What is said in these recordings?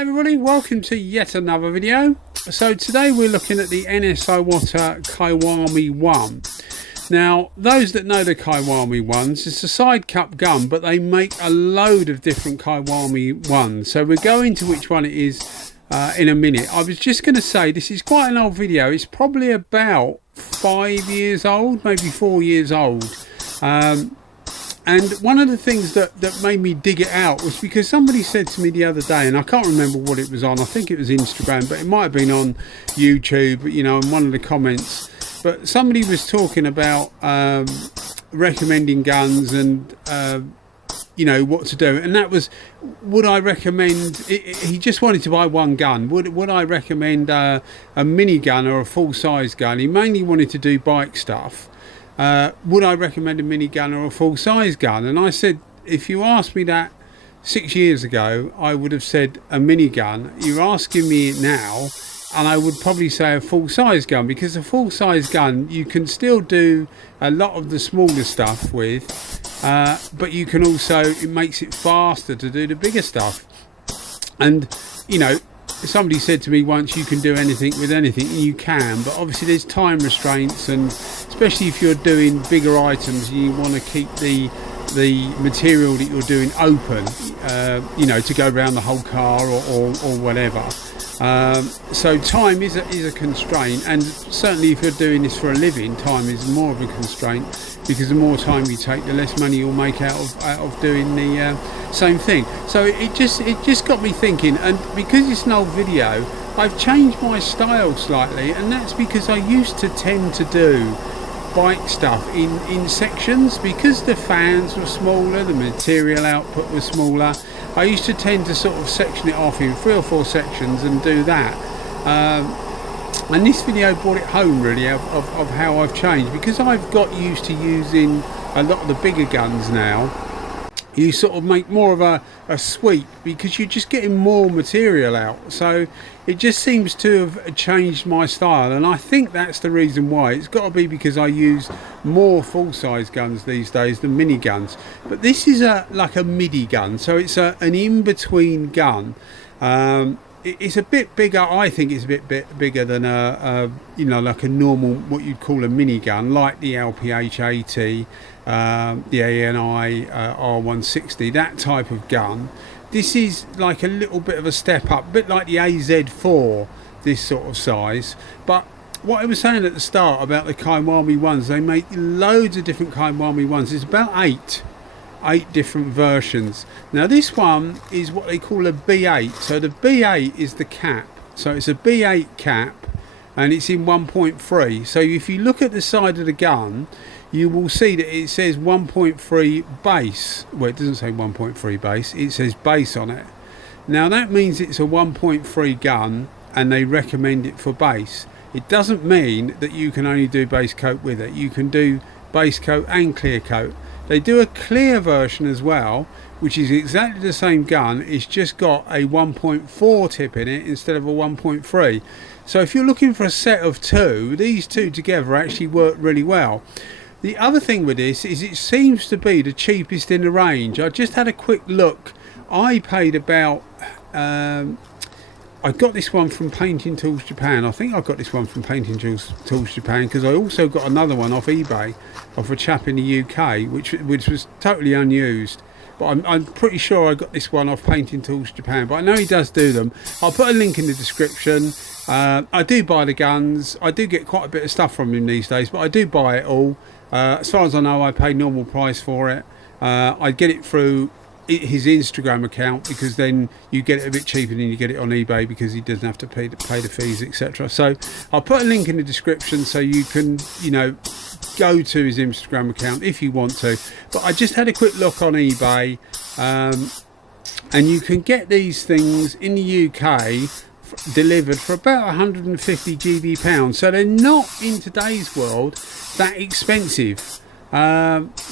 Hi everybody, welcome to yet another video. So today we're looking at the Iwata Kiwami1. Now those that know the Kiwami1s, it's a side cup gun, but they make a load of different Kiwami1s. So we'll go into which one it is in a minute. I was just going to say this is quite an old video. It's probably about 5 years old, maybe 4 years old. And one of the things that made me dig it out was because somebody said to me the other day, and I can't remember what it was on, I think it was Instagram, but it might have been on YouTube, you know, in one of the comments. But somebody was talking about recommending guns and, you know, what to do. And that was, would I recommend, he just wanted to buy one gun. Would I recommend a mini gun or a full-size gun? He mainly wanted to do bike stuff. Would I recommend a minigun or a full-size gun? And I said, if you asked me that 6 years ago, I would have said a minigun. You're asking me it now, and I would probably say a full-size gun, because a full-size gun you can still do a lot of the smaller stuff with, but you can also, it makes it faster to do the bigger stuff. And you know, somebody said to me once, you can do anything with anything, and you can, but obviously there's time restraints, and especially if you're doing bigger items, you want to keep the material that you're doing open, you know, to go around the whole car or whatever. So time is a constraint, and certainly if you're doing this for a living, time is more of a constraint, because the more time you take, the less money you'll make out of doing the same thing. So it just got me thinking, and because it's an old video, I've changed my style slightly, and that's because I used to tend to do bike stuff in sections. Because the fans were smaller, the material output was smaller, I used to tend to sort of section it off in 3 or 4 sections and do that. And this video brought it home really of how I've changed, because I've got used to using a lot of the bigger guns now. You sort of make more of a sweep, because you're just getting more material out. So it just seems to have changed my style, and I think that's the reason why. It's got to be because I use more full-size guns these days than mini guns. But this is like a Midi gun, so it's an in-between gun. It's a bit bigger. I think it's a bit bigger than you know, like a normal, what you'd call a mini gun, like the LPH-80, the ANI R160, that type of gun. This is like a little bit of a step up, a bit like the AZ4, this sort of size. But what I was saying at the start about the Kiwami1s, they make loads of different Kiwami1s. It's about eight different versions. Now this one is what they call a B8. So the B8 is the cap. So it's a B8 cap, and it's in 1.3. So if you look at the side of the gun, you will see that it says 1.3 base. Well, it doesn't say 1.3 base, it says base on it. Now that means it's a 1.3 gun, and they recommend it for base. It doesn't mean that you can only do base coat with it. You can do base coat and clear coat. They do a clear version as well, which is exactly the same gun. It's just got a 1.4 tip in it instead of a 1.3. So if you're looking for a set of two, these two together actually work really well. The other thing with this is it seems to be the cheapest in the range. I just had a quick look. I paid about, I got this one from Painting Tools Japan. I think I got this one from Painting Tools Japan, because I also got another one off eBay of a chap in the UK, which was totally unused. But I'm pretty sure I got this one off Painting Tools Japan. But I know he does do them. I'll put a link in the description. I do buy the guns. I do get quite a bit of stuff from him these days, but I do buy it all. As far as I know, I pay normal price for it. I get it through his Instagram account, because then you get it a bit cheaper than you get it on eBay, because he doesn't have to pay the fees, etc. So I'll put a link in the description so you can, you know, go to his Instagram account if you want to. But I just had a quick look on eBay, and you can get these things in the UK delivered for about 150 GB pounds. So they're not, in today's world, that expensive,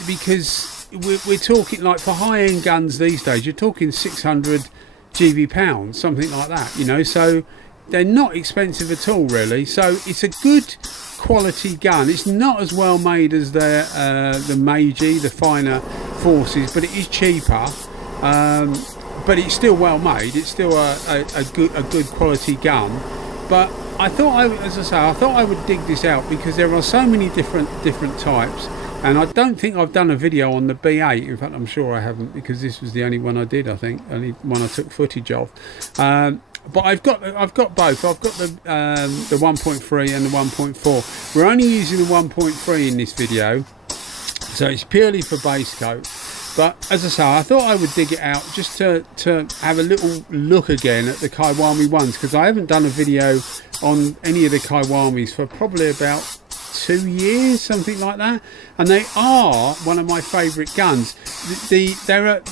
because we're talking, like, for high-end guns these days, you're talking 600 GB pounds, something like that, you know. So they're not expensive at all, really. So it's a good quality gun. It's not as well made as the Midi, the finer forces, but it is cheaper. but it's still well made. It's still a good quality gun. But I thought, as I say, I thought I would dig this out because there are so many different types, and I don't think I've done a video on the B8. In fact, I'm sure I haven't, because this was the only one I did. I think only one I took footage of. But I've got both. I've got the 1.3 and the 1.4. We're only using the 1.3 in this video, so it's purely for base coat. But as I say, I thought I would dig it out just to have a little look again at the Kiwami1s, because I haven't done a video on any of the Kiwamis for probably about 2 years, something like that. And they are one of my favourite guns. They're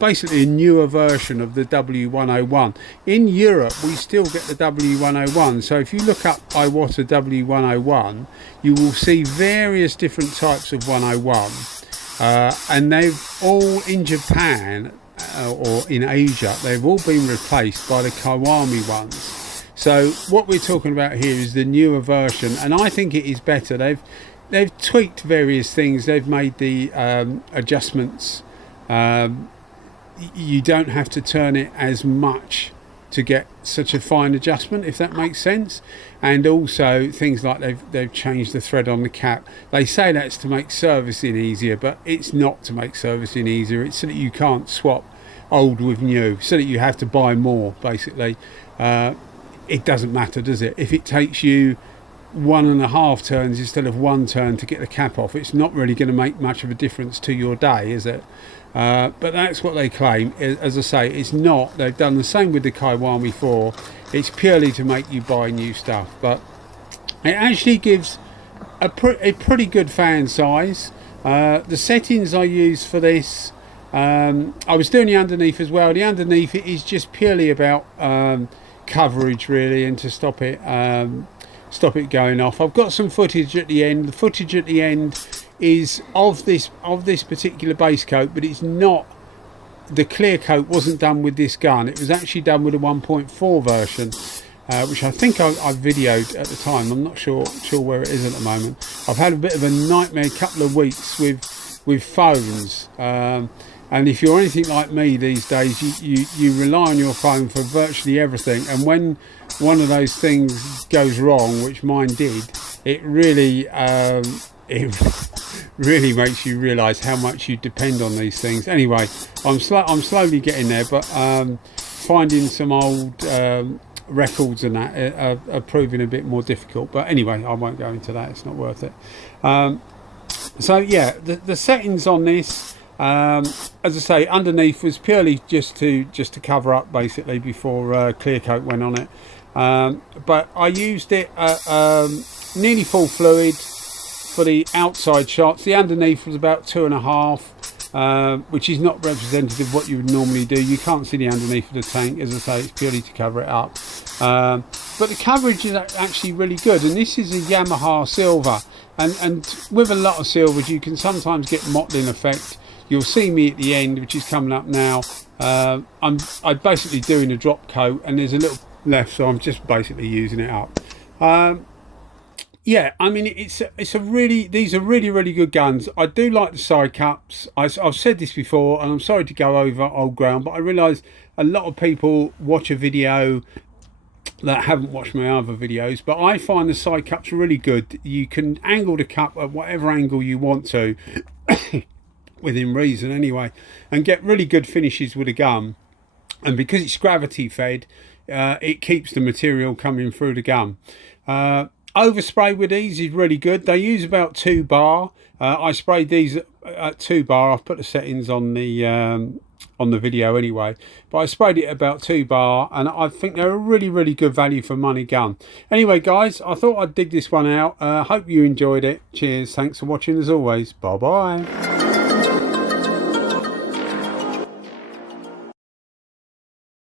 basically a newer version of the W101. In Europe, we still get the W101. So if you look up Iwata W101, you will see various different types of 101. And they've all, in Japan or in Asia, they've all been replaced by the Kiwami1s. So what we're talking about here is the newer version, and I think it is better. They've tweaked various things. They've made the adjustments. You don't have to turn it as much to get such a fine adjustment, if that makes sense. And also things like they've changed the thread on the cap. They say that's to make servicing easier, but it's not to make servicing easier. It's so that you can't swap old with new, so that you have to buy more, basically. It doesn't matter, does it? If it takes you 1.5 turns instead of 1 turn to get the cap off, it's not really going to make much of a difference to your day, is it? But that's what they claim. As I say, it's not. They've done the same with the Kiwami 4. It's purely to make you buy new stuff, but it actually gives a pretty good fan size. The settings I use for this, I was doing the underneath as well. The underneath, it is just purely about coverage, really, and to stop it going off. I've got some footage at the end. The footage at the end is of this particular base coat, but it's not. The clear coat wasn't done with this gun. It was actually done with a 1.4 version, which I think I videoed at the time. I'm not sure where it is at the moment. I've had a bit of a nightmare couple of weeks with phones, and if you're anything like me these days, you rely on your phone for virtually everything, and when one of those things goes wrong, which mine did, it really really makes you realise how much you depend on these things. Anyway, I'm slowly getting there, but finding some old records and that are proving a bit more difficult. But anyway, I won't go into that. It's not worth it. So yeah, the settings on this, as I say, underneath was purely just to cover up, basically, before clear coat went on it. But I used it nearly full fluid for the outside shots. The underneath was about 2.5, which is not representative of what you would normally do. You can't see the underneath of the tank. As I say, it's purely to cover it up. But the coverage is actually really good, and this is a Yamaha silver, and with a lot of silvers you can sometimes get mottling effect. You'll see me at the end, which is coming up now. I'm basically doing a drop coat, and there's a little left, so I'm just basically using it up. Yeah, I mean, these are really good guns. I do like the side cups. I've said this before, and I'm sorry to go over old ground, but I realise a lot of people watch a video that haven't watched my other videos, but I find the side cups really good. You can angle the cup at whatever angle you want to, within reason anyway, and get really good finishes with a gun. And because it's gravity fed, it keeps the material coming through the gun. Overspray with these is really good. They use about 2 bar. I sprayed these at 2 bar. I've put the settings on the video anyway, but I sprayed it at about 2 bar, and I think they're a really good value for money gun. Anyway, guys, I thought I'd dig this one out. Hope you enjoyed it. Cheers. Thanks for watching as always. Bye bye.